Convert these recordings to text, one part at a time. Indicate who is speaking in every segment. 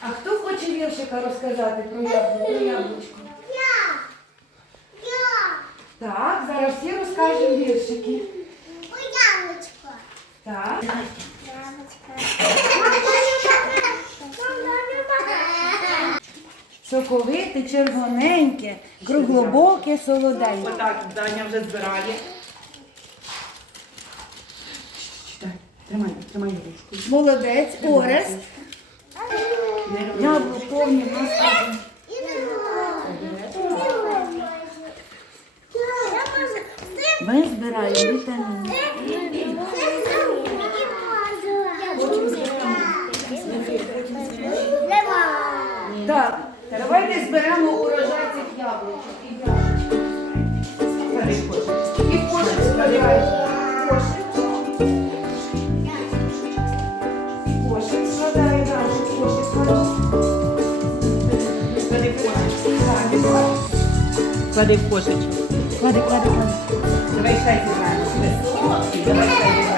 Speaker 1: А хто хоче віршика розказати про яблучку? Я. Я. Так, зараз всі розкажемо віршики. Про яблучко. Так. Соковите, червоненьке, круглобоке, солоденьке.
Speaker 2: Отак Даня вже збирає. Тримай, тримай ручку.
Speaker 1: Молодець, Орест. Яблуко в нас. Ми збираємо вітаміни. Так, давайте зберемо урожай цих яблучок. І
Speaker 2: кошик.
Speaker 1: І кошик збираємо.
Speaker 2: Клади в
Speaker 1: кошечку.
Speaker 2: Клади,
Speaker 1: клади, клади.
Speaker 2: Давай шайку. Давай
Speaker 3: шайку.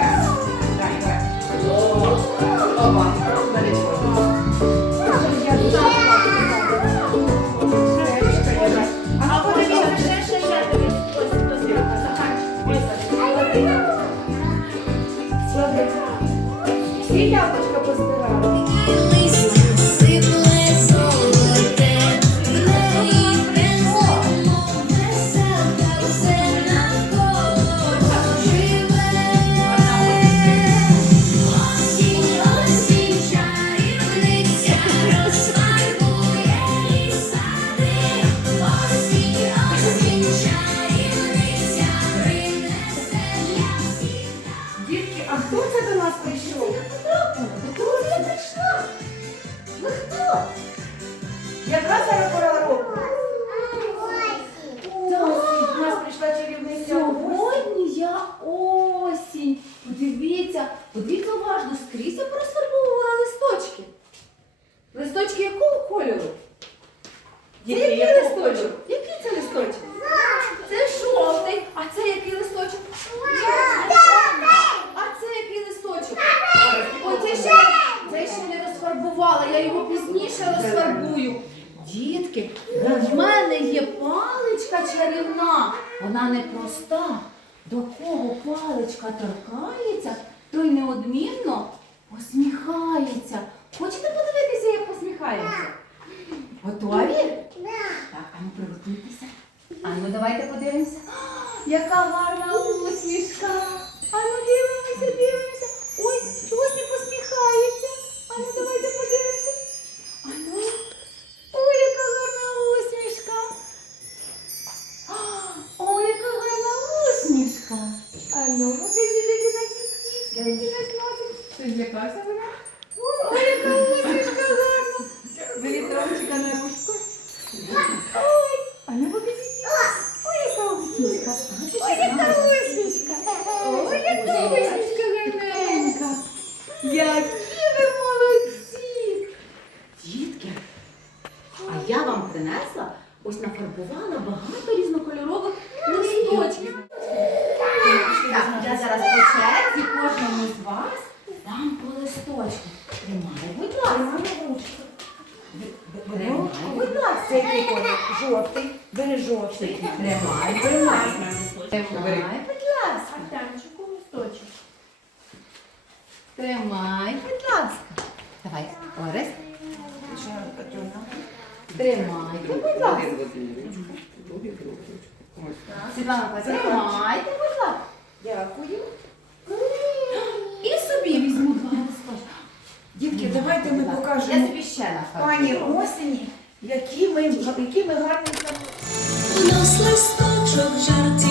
Speaker 3: посміхаються. Хочете подивитися, як посміхається? Готові? Так, а ну приготуйтеся. А ну давайте подивимося. Яка гарна Тримай, будь ласка. Давай, Орес. Тримайте, ну, будь ласка. Світлана, тримайте, будь ласка.
Speaker 1: Дякую.
Speaker 3: І собі візьму два листочки.
Speaker 1: Дітки, давайте ми
Speaker 3: Я
Speaker 1: покажемо
Speaker 3: ще
Speaker 1: на
Speaker 3: пані
Speaker 1: осені, які ми, які ми гарні.
Speaker 4: У нас листочок
Speaker 1: жарті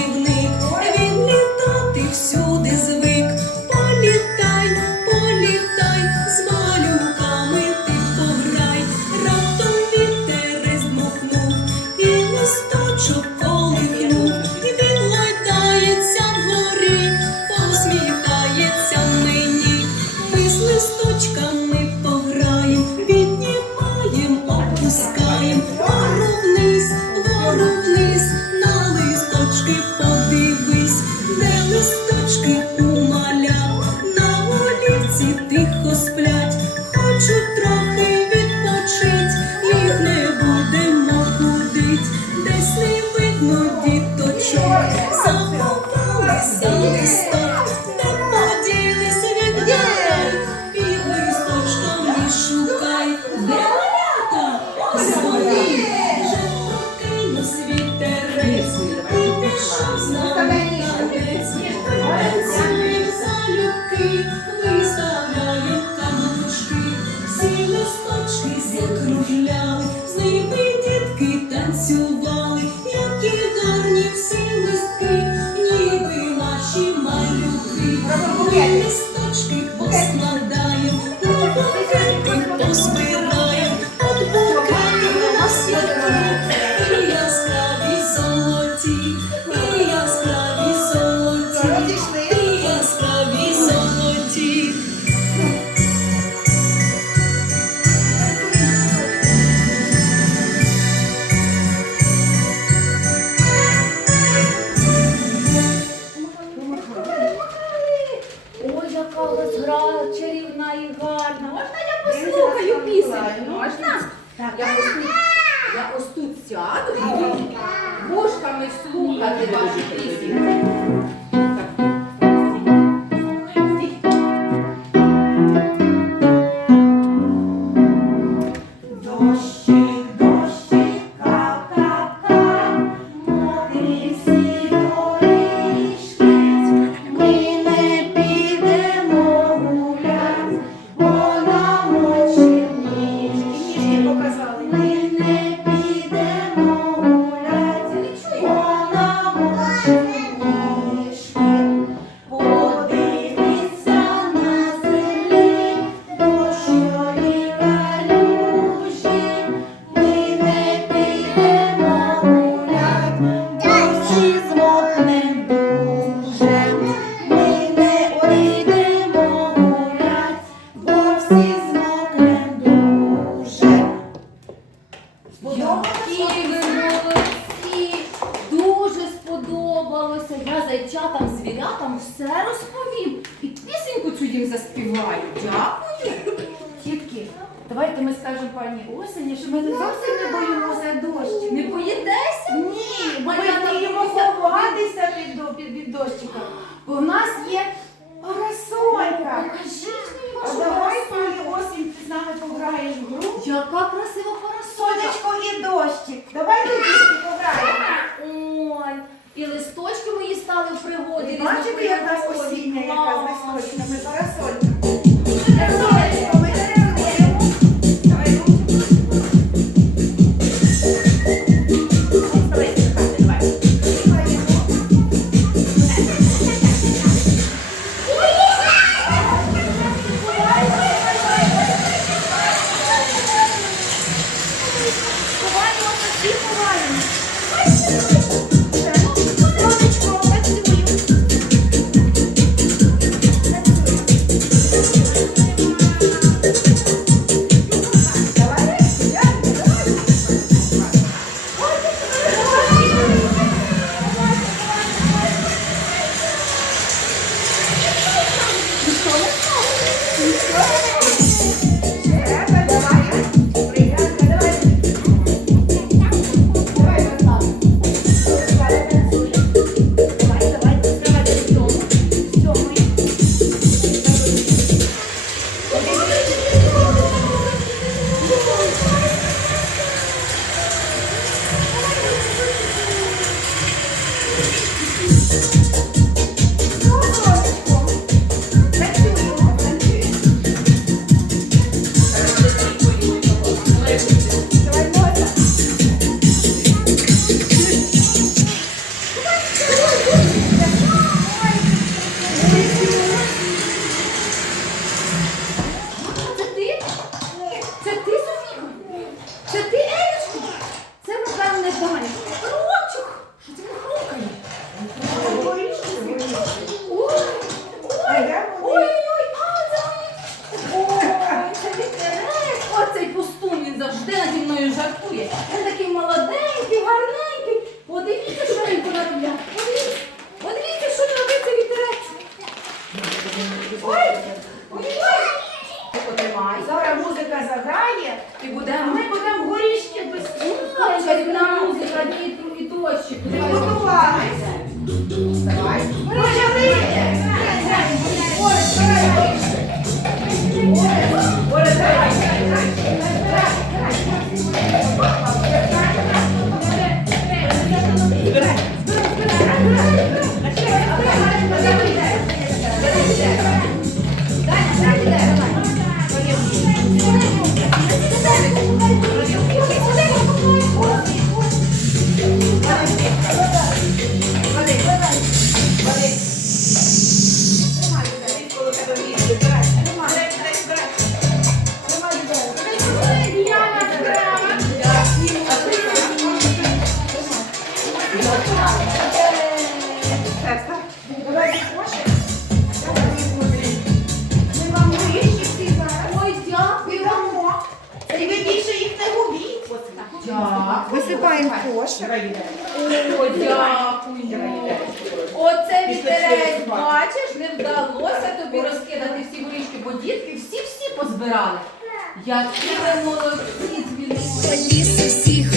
Speaker 1: дощика. Бо в нас є
Speaker 5: Молодці, дзвіночки.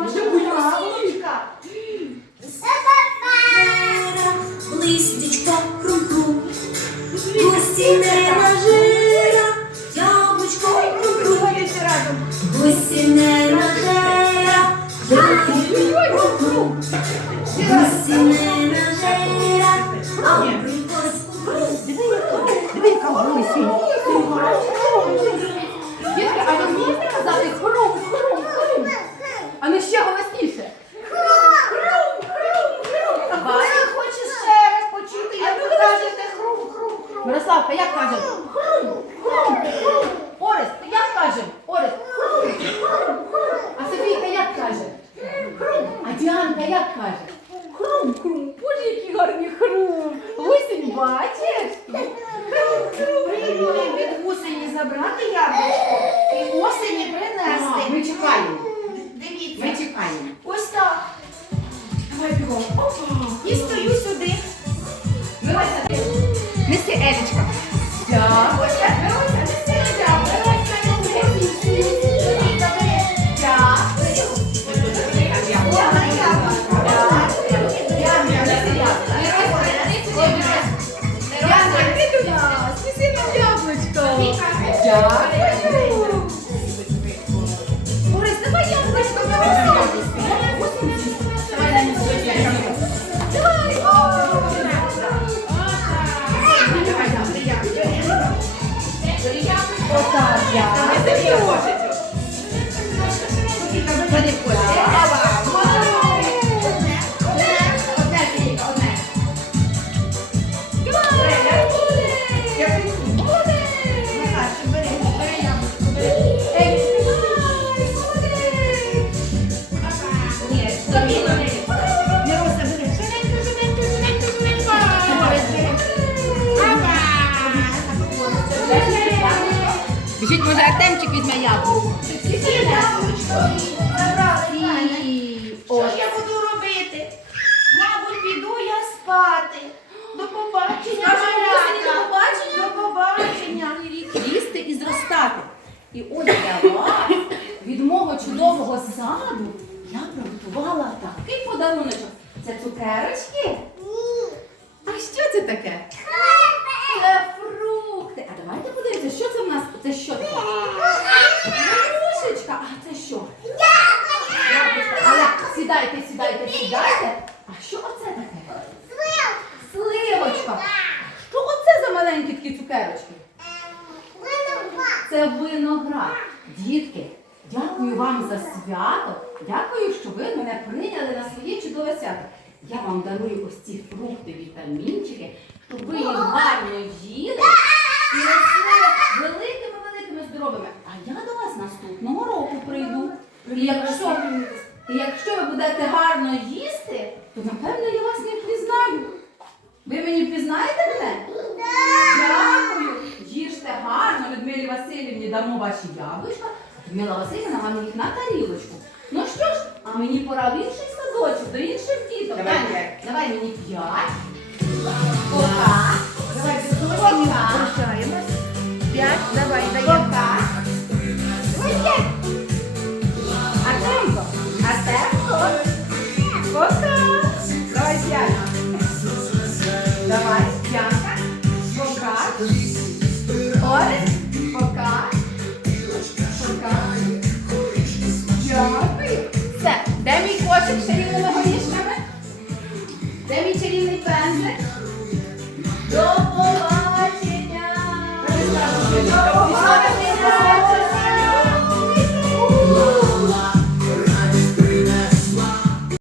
Speaker 1: Ми ще
Speaker 5: Мирославка, як кажемо? Орест, як кажемо? Орес. А Софійка як каже? А Діанка як каже?
Speaker 3: Я.
Speaker 6: Може, Артемчик візьме
Speaker 3: яблуку. Що ж я буду робити? Мабуть, піду я спати. До побачення.
Speaker 5: Марата. До побачення. Їсти і зростати. І ось для вас від мого чудового саду я приготувала
Speaker 3: такий подарунок. Це цукерочки? Ні. А що це таке? Це фрукти. А давайте подивитися, що це це що таке? Грушечка. А це що? Яблучко. Але сідайте, сідайте, сідайте. А що оце таке? Сливочка. Що оце за маленькі такі цукерочки? Це виноград. Дітки, дякую вам за свято. Дякую, що ви мене прийняли на своє чудове свято. Я вам дарую ось ці фрукти, вітамінчики, щоб ви їх гарно їли і росли великими-великими. А я до вас наступного року прийду. І якщо, і якщо ви будете гарно їсти, то напевно я вас не впізнаю. Ви мені впізнаєте мене? Дякую. Їжте гарно, Людмилі Васильівні дамо ваші яблучка. Людмила Васильівна вам їх на тарілочку. Ну що ж, а мені пора в інший садочок, до інших діток.
Speaker 2: Давай п'ять.
Speaker 3: Давай мені п'ять. Пока.
Speaker 2: Давайте
Speaker 3: Пока.
Speaker 2: прощаємось. П'ять,